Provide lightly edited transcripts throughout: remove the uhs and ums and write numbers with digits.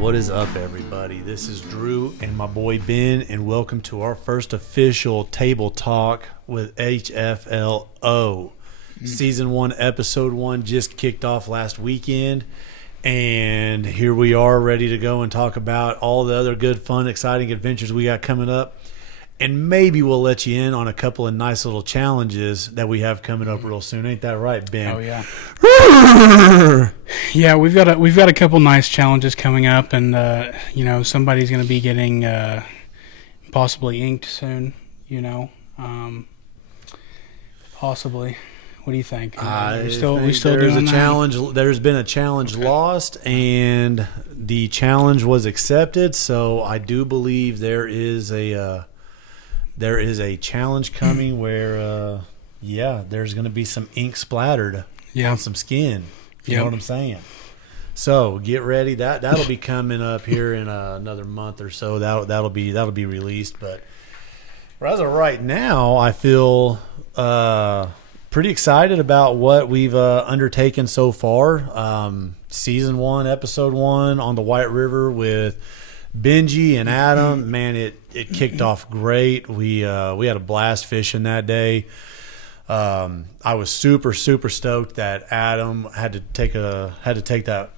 What is up, everybody? This is Drew and my boy Ben, and welcome to our first official table talk with HFLO. Season 1, Episode 1 just kicked off last weekend, and here we are ready to go and talk about all the other good, fun, exciting adventures we got coming up. And maybe we'll let you in on a couple of nice little challenges that we have coming up real soon. Ain't that right, Ben? Oh yeah. Yeah, we've got a couple nice challenges coming up, and somebody's going to be getting possibly inked soon. Possibly. What do you think? We still doing that? Challenge. There's been a challenge lost, and the challenge was accepted. So I do believe there is a challenge coming where there's going to be some ink splattered on some skin. You know what I'm saying? So get ready. That'll be coming up here in another month or so. That'll be released. But as of right now, I feel pretty excited about what we've undertaken so far. Season 1, Episode 1 on the White River with Benji and Adam. Man, it kicked off great. We had a blast fishing that day. I was super stoked that Adam had to take that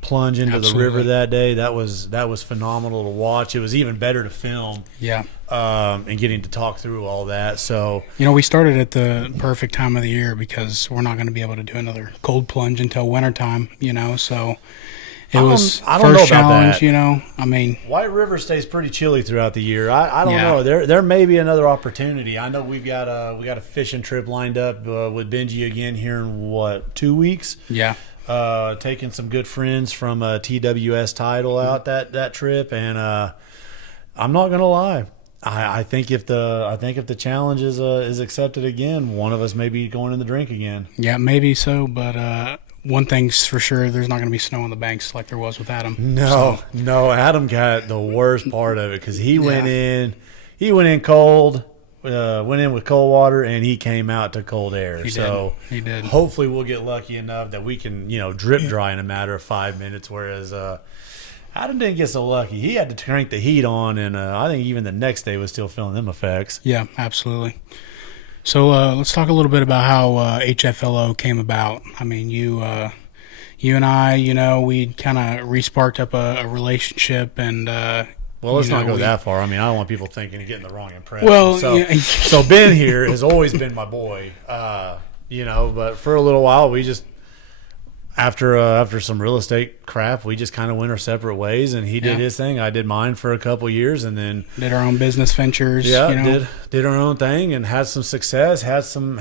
plunge into the river that day. That was phenomenal to watch. It was even better to film. Yeah. And getting to talk through all that. So we started at the perfect time of the year because we're not going to be able to do another cold plunge until wintertime. So it was I don't first know about challenge. that. White River stays pretty chilly throughout the year. I don't know. There may be another opportunity. I know we got a fishing trip lined up with Benji again here in 2 weeks. Yeah. Taking some good friends from TWS Title out that trip, and I'm not gonna lie. I think if the challenge is accepted again, one of us may be going in the drink again. Yeah, maybe so, but one thing's for sure, there's not going to be snow on the banks like there was with Adam. No, Adam got the worst part of it because he went in cold, went in with cold water, and he came out to cold air. He did. Hopefully we'll get lucky enough that we can, drip dry in a matter of 5 minutes, whereas Adam didn't get so lucky. He had to crank the heat on, and I think even the next day was still feeling them effects. Yeah, absolutely. So let's talk a little bit about how HFLO came about. You and I, we kind of re-sparked up a relationship, and well, let's not go that far. I don't want people thinking and getting the wrong impression. Well, so Ben here has always been my boy, but for a little while we just after some real estate crap, we just kind of went our separate ways, and he did his thing, I did mine for a couple of years, and then did our own business ventures. Did our own thing and had some success, had some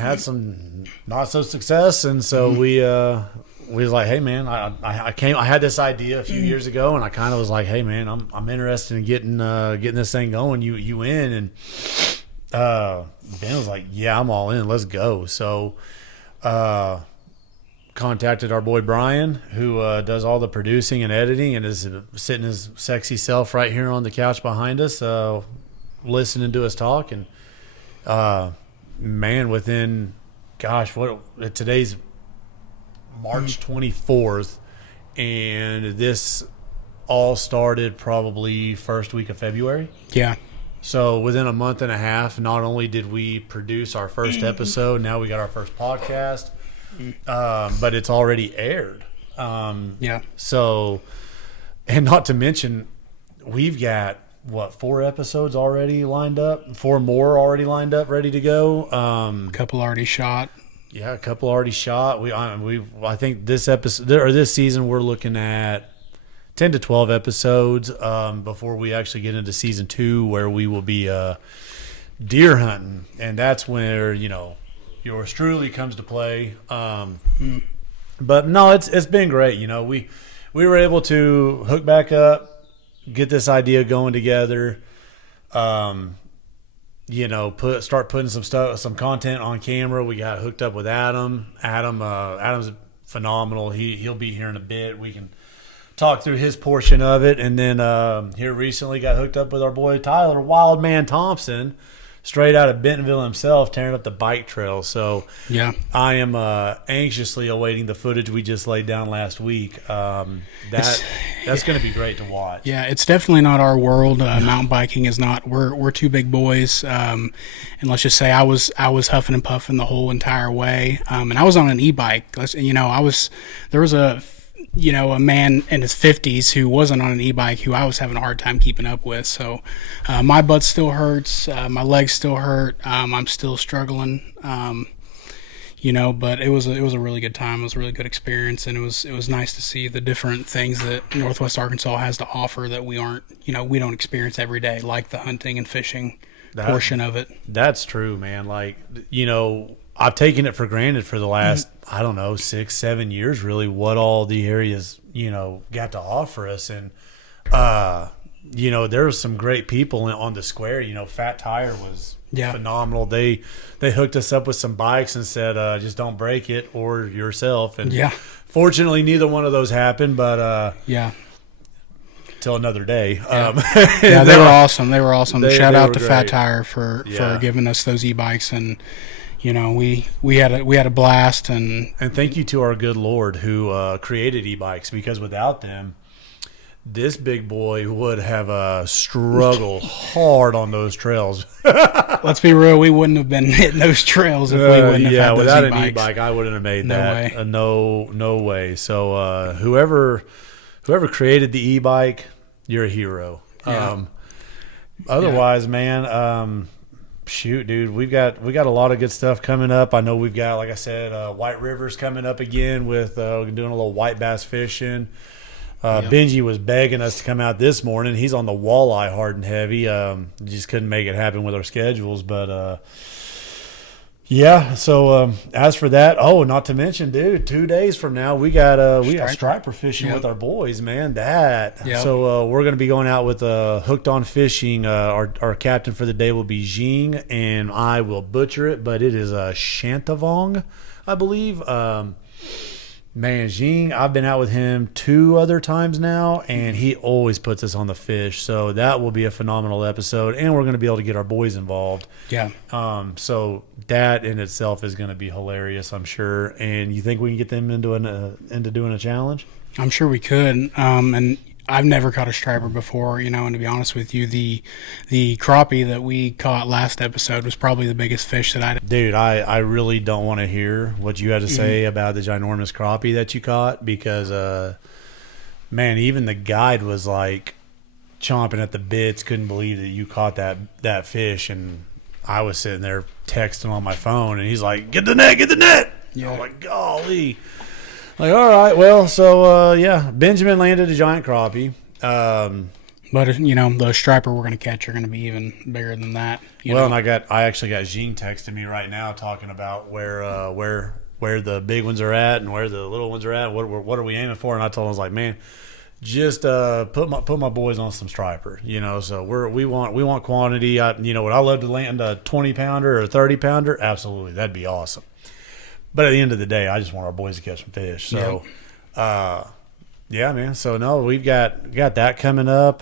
not so success, and so we was like, hey man, I had this idea a few years ago, and I kind of was like, hey man, I'm interested in getting this thing going. You in? And Ben was like, yeah, I'm all in. Let's go. So contacted our boy Brian, who does all the producing and editing and is sitting his sexy self right here on the couch behind us, listening to us talk. And man, within today's March 24th, and this all started probably first week of February. Yeah. So within a month and a half, not only did we produce our first episode, now we got our first podcast, but it's already aired. So, and not to mention, we've got 4 episodes already lined up, 4 more already lined up, ready to go. A couple already shot. Yeah, a couple already shot. I think this episode or this season we're looking at 10 to 12 episodes before we actually get into season 2, where we will be deer hunting, and that's where yours truly comes to play. But no, it's been great. We were able to hook back up, get this idea going together. Start putting some content on camera. We got hooked up with Adam. Adam's phenomenal. He'll be here in a bit. We can talk through his portion of it, and then here recently got hooked up with our boy Tyler Wildman Thompson straight out of Bentonville himself, tearing up the bike trail. So yeah, I am anxiously awaiting the footage we just laid down last week. That's going to be great to watch. Yeah, it's definitely not our world. Mountain biking is not. We're two big boys, and let's just say I was huffing and puffing the whole entire way, and I was on an e-bike. There was a man in his 50s who wasn't on an e-bike who I was having a hard time keeping up with. So my butt still hurts, my legs still hurt, I'm still struggling. But it was a really good time. It was a really good experience, and it was nice to see the different things that Northwest Arkansas has to offer that we don't experience every day, like the hunting and fishing portion of it. That's true, man. Like, I've taken it for granted for the last, I don't know, 6-7 years, really, what all the areas, got to offer us. And, there was some great people on the square. Fat Tire was phenomenal. They hooked us up with some bikes and said, just don't break it or yourself. And fortunately, neither one of those happened, but till another day. They were awesome. They were awesome. Shout out to great. Fat Tire for giving us those e-bikes, and we had a blast. And thank you to our good Lord who created e-bikes, because without them, this big boy would have struggled hard on those trails. Let's be real, we wouldn't have been hitting those trails if we wouldn't have had those without e-bikes. an e-bike, I wouldn't have made No that. way. No way. So whoever created the e-bike, you're a hero. Yeah. Otherwise, man, shoot, dude, we got a lot of good stuff coming up. I know we've got, like I said, White River's coming up again with doing a little white bass fishing. Benji was begging us to come out this morning. He's on the walleye hard and heavy. Just couldn't make it happen with our schedules. But, so as for that, not to mention, dude, 2 days from now, we got striper fishing with our boys, man. So we're going to be going out with Hooked on Fishing. Our captain for the day will be Jing, and I will butcher it, but it is Shantavong, I believe. Man, Jing, I've been out with him 2 other times now, and he always puts us on the fish. So that will be a phenomenal episode, and we're going to be able to get our boys involved. Yeah. So that in itself is going to be hilarious, I'm sure. And you think we can get them into doing a challenge? I'm sure we could. And I've never caught a striper before, and to be honest with you, the crappie that we caught last episode was probably the biggest fish that I'd... Dude, I really don't want to hear what you had to say about the ginormous crappie that you caught, because, man, even the guide was like chomping at the bits, couldn't believe that you caught that fish, and I was sitting there texting on my phone, and he's like, get the net! Yeah. I'm like, golly. Like, all right, well, so, Benjamin landed a giant crappie. But, the striper we're going to catch are going to be even bigger than that. And I actually got Jean texting me right now talking about where the big ones are at and where the little ones are at. What are we aiming for? And I told him, I was like, man, just put my boys on some striper. So we want quantity. Would I love to land a 20-pounder or a 30-pounder? Absolutely, that'd be awesome. But at the end of the day, I just want our boys to catch some fish. So, man. So, no, we've got that coming up.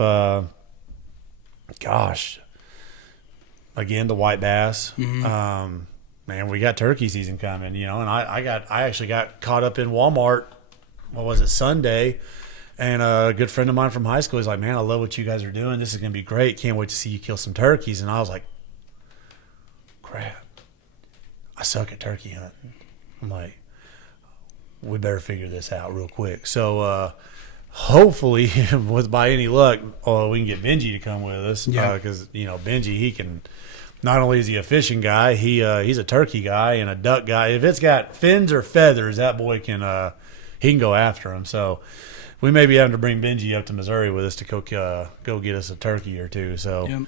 Again, the white bass. Mm-hmm. Man, we got turkey season coming, and I actually got caught up in Walmart. What was it, Sunday? And a good friend of mine from high school, he's like, man, I love what you guys are doing. This is going to be great. Can't wait to see you kill some turkeys. And I was like, crap, I suck at turkey hunting. I'm like, we better figure this out real quick. So hopefully, by any luck, we can get Benji to come with us. Because Benji, he can. Not only is he a fishing guy, he's a turkey guy and a duck guy. If it's got fins or feathers, that boy can go after them. So we may be having to bring Benji up to Missouri with us to go get us a turkey or two. So,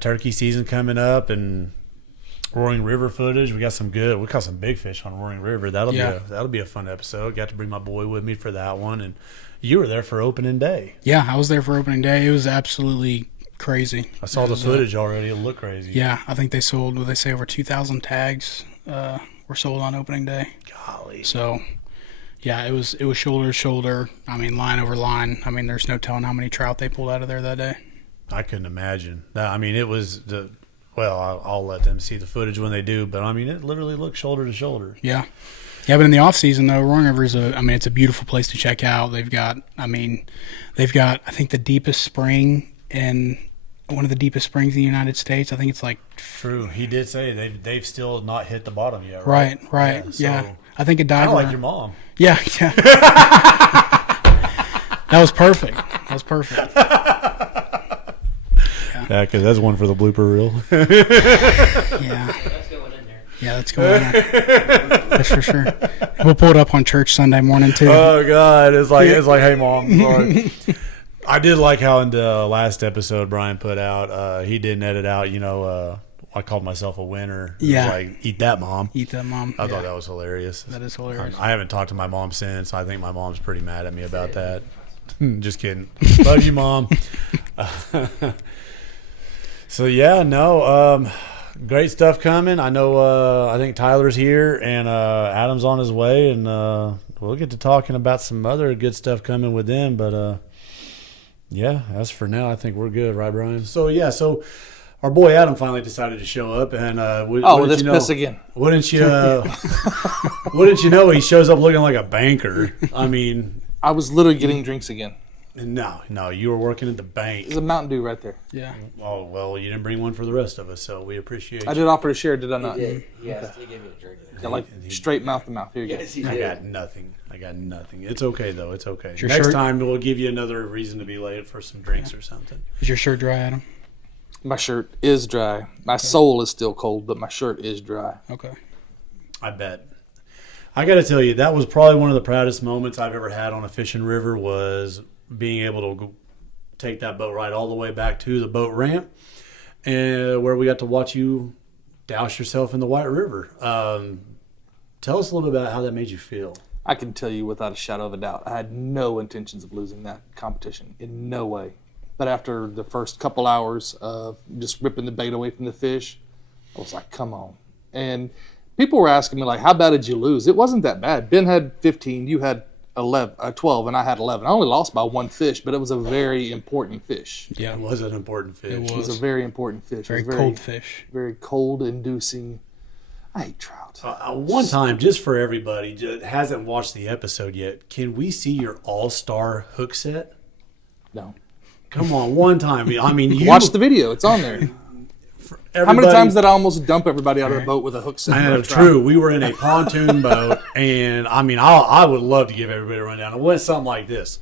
turkey season coming up, and Roaring River footage. We caught some big fish on Roaring River. That'll be a fun episode. Got to bring my boy with me for that one, and you were there for opening day. Yeah, I was there for opening day. It was absolutely crazy. I saw the footage already. It looked crazy. Yeah, I think they sold, what they say, over 2,000 tags were sold on opening day. Golly. So, yeah, it was shoulder to shoulder. I mean, line over line. I mean, there's no telling how many trout they pulled out of there that day. I couldn't imagine. I mean, it was the. Well, I'll let them see the footage when they do, but I mean, it literally looked shoulder to shoulder. Yeah. Yeah, but in the off season though, Roaring River is it's a beautiful place to check out. They've got I think the deepest spring in one of the deepest springs in the United States. I think it's like true. He did say they've still not hit the bottom yet. Right. Yeah. So, I think a diver. Like your mom. Yeah. That was perfect. Yeah, because that's one for the blooper reel. Yeah. Yeah, that's going in there. That's for sure. We'll pull it up on church Sunday morning too. Oh God, it's like hey mom, sorry. I did like how in the last episode Brian put out, he didn't edit out, I called myself a winner. Yeah. Like, eat that, mom. Eat that, mom. I thought that was hilarious. That is hilarious. I haven't talked to my mom since. I think my mom's pretty mad at me about that. Just kidding. Love you, mom. So yeah, no, great stuff coming. I know. I think Tyler's here and Adam's on his way, and we'll get to talking about some other good stuff coming with them. But yeah, as for now, I think we're good, right, Brian? So yeah, our boy Adam finally decided to show up, and this piss again. Wouldn't you? Wouldn't you know? He shows up looking like a banker. I mean, I was literally getting drinks again. No, you were working at the bank. There's a Mountain Dew right there. Yeah. Oh, well, you didn't bring one for the rest of us, so we appreciate you. I did offer to share, did I not? He did. Yes, he gave me a drink. Yeah, like straight mouth to mouth. Here you Yes, he did. I got nothing. It's okay, though. It's okay. Your Next shirt? time, we'll give you another reason to be late for some drinks or something. Is your shirt dry, Adam? My shirt is dry. My soul is still cold, but my shirt is dry. Okay. I bet. I got to tell you, that was probably one of the proudest moments I've ever had on a fishing river was being able to take that boat ride all the way back to the boat ramp and where we got to watch you douse yourself in the White River. Tell us a little bit about how that made you feel. I can tell you without a shadow of a doubt, I had no intentions of losing that competition, in no way. But after the first couple hours of just ripping the bait away from the fish, I was like, come on. And people were asking me, like, how bad did you lose? It wasn't that bad. Ben had 15, you had 12, and I had 11. I only lost by one fish, but it was a very important fish. Yeah. It was an important fish. It was a very important fish. Very cold fish. Very cold inducing. I hate trout. One time, just for everybody that hasn't watched the episode yet, can we see your all-star hook set? No. Come on, one time. I mean, you watch the video. It's on there. How many times did I almost dump everybody out of the boat with a hook set? I know, true. We were in a pontoon boat, and I mean, I would love to give everybody a rundown. It went something like this.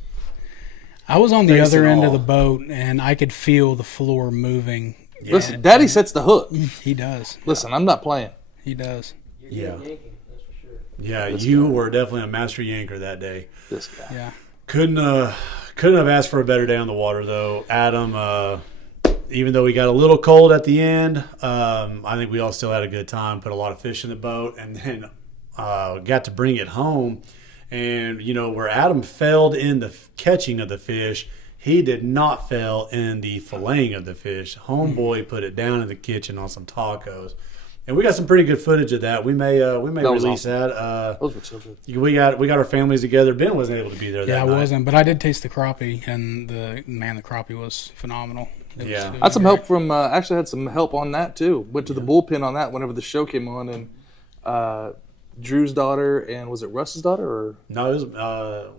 I was on the other end of the boat, and I could feel the floor moving. Yeah. Listen, Daddy sets the hook. He does. Listen, I'm not playing. He does. Yeah. Yanking, that's for sure. Yeah, you were definitely a master yanker that day. This guy. Yeah. Couldn't have asked for a better day on the water, though. Adam, even though we got a little cold at the end, I think we all still had a good time, put a lot of fish in the boat, and then got to bring it home. And, where Adam failed in the catching of the fish, he did not fail in the filleting of the fish. Homeboy put it down in the kitchen on some tacos. And we got some pretty good footage of that. We may release awesome. That. Those were so good. We got our families together. Ben wasn't able to be there that night. Yeah, I wasn't, but I did taste the crappie, and the crappie was phenomenal. I had some help from. Actually, had some help on that too. Went to the bullpen on that whenever the show came on, and Drew's daughter and was it Russ's daughter or no? It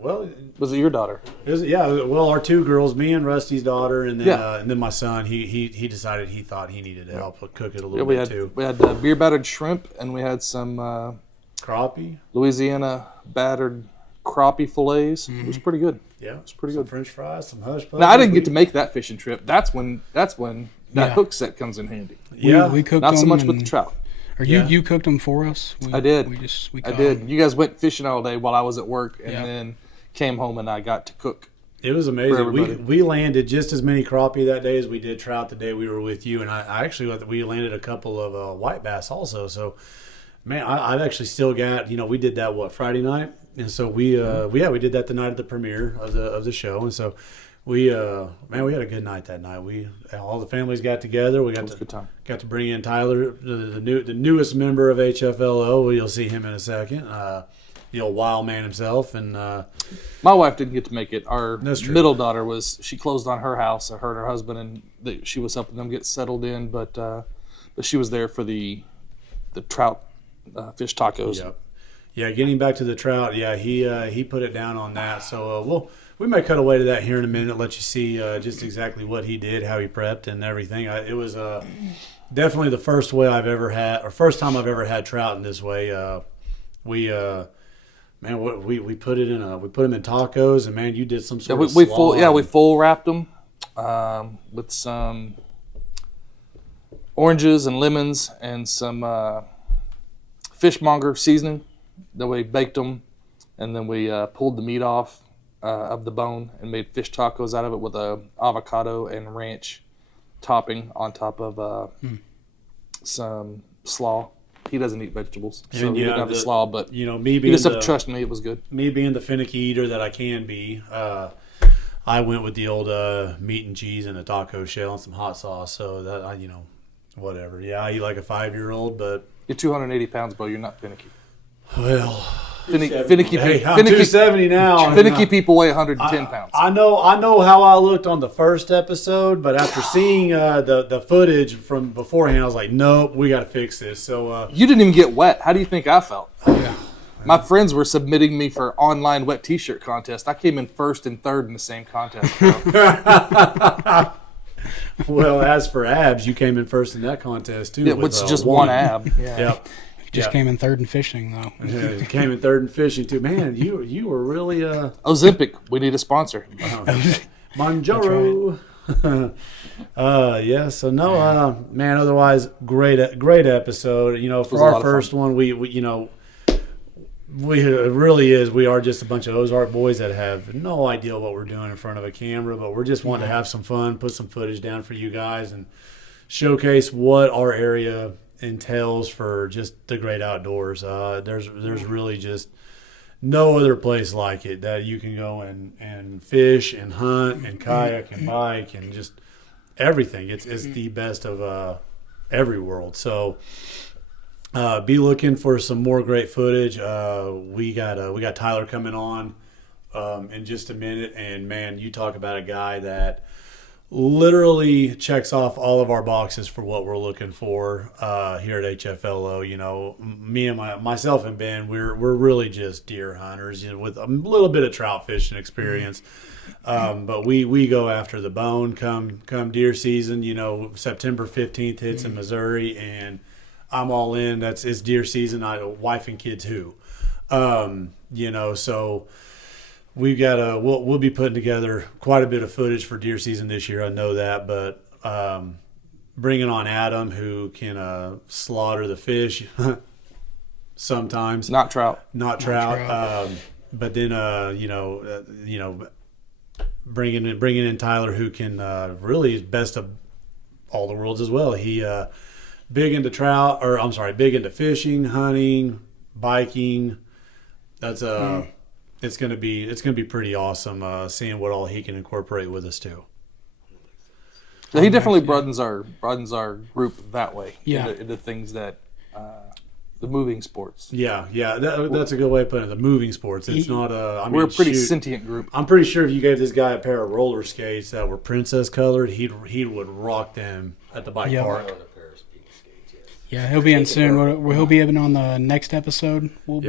was was it your daughter? It was our two girls, me and Rusty's daughter, and then my son. He decided he thought he needed to help cook it a little bit too. We had beer battered shrimp, and we had some crappie, Louisiana battered crappie fillets. Mm-hmm. It was pretty good. Yeah, it was pretty good. French fries, some hush puppies. Now I didn't get to make that fishing trip. That's when that hook set comes in handy. We cooked not so them much with the trout. Or you cooked them for us? I did. I did. You guys went fishing all day while I was at work, and then came home and I got to cook. It was amazing. We landed just as many crappie that day as we did trout the day we were with you, and I actually we landed a couple of white bass also. So, man, I've actually still got we did that Friday night, and so we did that the night of the premiere of the show, and so. We had a good night that night. All the families got together. We got to bring in Tyler, the newest member of HFLO. You'll see him in a second. the old wild man himself. And my wife didn't get to make it. Our That's true. middle daughter she closed on her house. Her and her husband, and she was helping them get settled in. But she was there for the trout fish tacos. Yep. Yeah, getting back to the trout. Yeah, he put it down on that. So we might cut away to that here in a minute. Let you see just exactly what he did, how he prepped, and everything. It was definitely the first time I've ever had trout in this way. We put it in we put them in tacos, and man, you did some sort of slaw. We full wrapped them with some oranges and lemons and some fishmonger seasoning. Then we baked them, and then we pulled the meat off of the bone and made fish tacos out of it with a avocado and ranch topping on top of some slaw. He doesn't eat vegetables, so he didn't have the slaw. But me being you just have to trust me; it was good. Me being the finicky eater that I can be, I went with the old meat and cheese and a taco shell and some hot sauce. So that whatever. Yeah, I eat like a 5-year-old, but you're 280 pounds, Bo. You're not finicky. Well, finicky. Hey, I'm 270 now. Finicky people weigh 110 pounds. I know how I looked on the first episode, but after seeing the footage from beforehand, I was like, nope, we got to fix this. So you didn't even get wet. How do you think I felt? Yeah. My friends were submitting me for online wet T-shirt contest. I came in first and third in the same contest. Well, as for abs, you came in first in that contest too. Yeah, which is just one ab. Yeah. Yep. Just came in third in fishing, though. Yeah, you came in third in fishing too. Man, you were really Ozempic. We need a sponsor. Manjaro. Yeah. So no, man. Otherwise, great episode. For our first one, we it really is. We are just a bunch of Ozark boys that have no idea what we're doing in front of a camera, but we're just wanting to have some fun, put some footage down for you guys, and showcase what our area entails for just the great outdoors. There's really just no other place like it that you can go and fish and hunt and kayak and bike and just everything. It's the best of every world. So be looking for some more great footage. We got Tyler coming on in just a minute, and man, you talk about a guy that literally checks off all of our boxes for what we're looking for here at HFLO. Me and myself and Ben, we're really just deer hunters, with a little bit of trout fishing experience. But we go after the bone come deer season. September 15th hits in Missouri, and I'm all in. It's deer season. Wife and kids too. So we've got we'll be putting together quite a bit of footage for deer season this year. I know that, but bringing on Adam, who can slaughter the fish sometimes. Not trout. But then bringing in Tyler, who can really is best of all the worlds as well. He big into fishing, hunting, biking. That's It's gonna be pretty awesome seeing what all he can incorporate with us too. So he definitely broadens our group that way. Yeah. Into things that the moving sports. Yeah. That's a good way of putting it. The moving sports. It's not we're a pretty sentient group. I'm pretty sure if you gave this guy a pair of roller skates that were princess colored, he would rock them at the bike park. Yeah, he'll be in soon. He'll be even on the next episode. We'll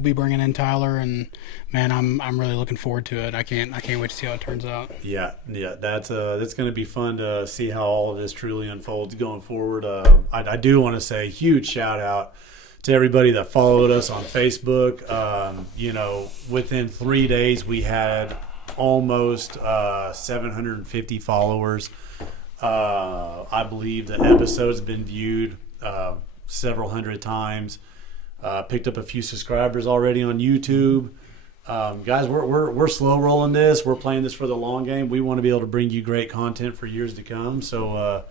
be bringing in Tyler, and man, I'm really looking forward to it. I can't wait to see how it turns out. Yeah, that's going to be fun to see how all of this truly unfolds going forward. I do want to say a huge shout out to everybody that followed us on Facebook. Within 3 days we had almost 750 followers. I believe the episode's been viewed several hundred times. Picked up a few subscribers already on YouTube. Guys, we're slow rolling this. We're playing this for the long game. We want to be able to bring you great content for years to come. So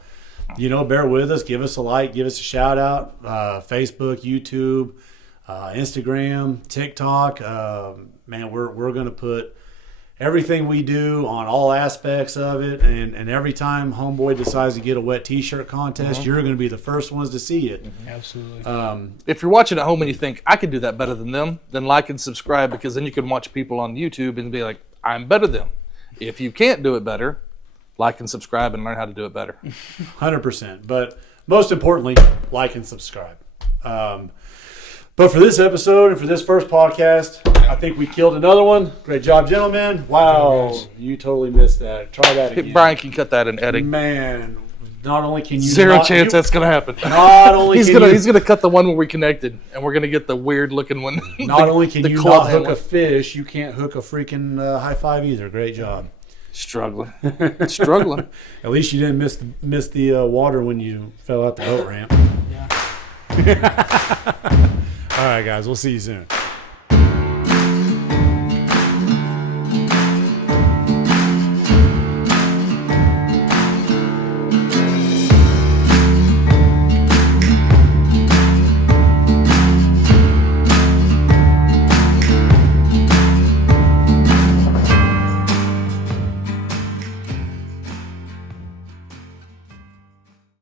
bear with us. Give us a like. Give us a shout out. Facebook, YouTube, Instagram, TikTok. Man, we're going to put everything we do on all aspects of it. And every time Homeboy decides to get a wet T-shirt contest, you're going to be the first ones to see it. Absolutely. If you're watching at home and you think, I could do that better than them, then like and subscribe, because then you can watch people on YouTube and be like, I'm better than them. If you can't do it better, like and subscribe and learn how to do it better. 100%. But most importantly, like and subscribe. But for this episode and for this first podcast, I think we killed another one. Great job, gentlemen. Wow, you totally missed that. Try that again. Brian can cut that in editing. Man, not only can you... Zero chance that's going to happen. Not only he's gonna cut the one where we connected, and we're going to get the weird-looking one. Not only can you not hook a fish, you can't hook a freaking high five either. Great job. Struggling. At least you didn't miss the water when you fell out the boat ramp. Yeah. All right, guys. We'll see you soon.